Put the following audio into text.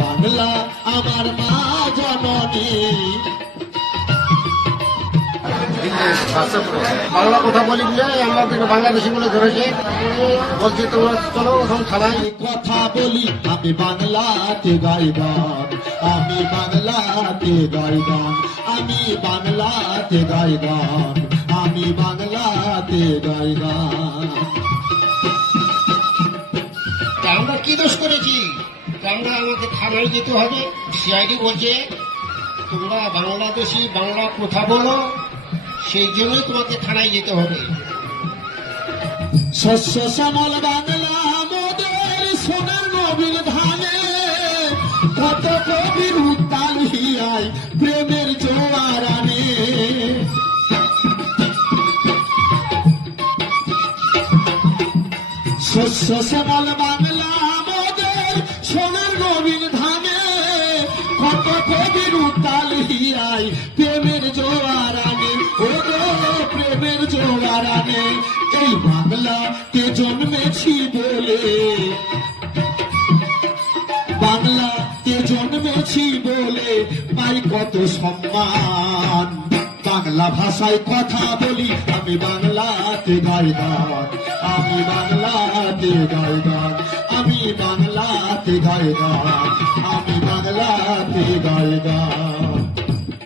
বাংলা আমার মা জননী। বাংলা কথা বলি বলে আমাদেরকে বাংলাদেশি বলে ধরেছে, বলছে তোমরা চলো এখন খালাই কথা বলি আমি বাংলাতে গাই গান, আমি বাংলাতে গাই গান, আমি বাংলাতে গাই গান, আমি বাংলাতে গাই গান। আমরা কি দোষ করেছি? আমরা আমাদের থানায় যেতে হবে। সিআইডি বলছে তোমরা বাংলাদেশি বাংলা কথা বলো, সেই জন্যই তোমাকে থানায় যেতে হবে। শস্য শ্যামল বাংলা মোদের সোনার নবীন ধানে, কত কবির উত্তাল হিয়ায় প্রেমের জোয়ার আনে। শস্য শ্যামল বাংলা মোদের সোনার নবীন ধানে, কত কবির উত্তাল হিয়ায় প্রেমের জোয়ার আনে। ও প্রেমের জোয়ার আনে। এই বাংলাতে জন্মেছি বলে, বাংলাতে জন্মেছি বলে পাই কত সম্মান। বাংলা ভাষায় কথা বলি আমি বাংলাতে গাই গান, আমি বাংলাতে গাই গান, আমি বাংলাতে গাই গান, আমি বাংলাতে গাই গান।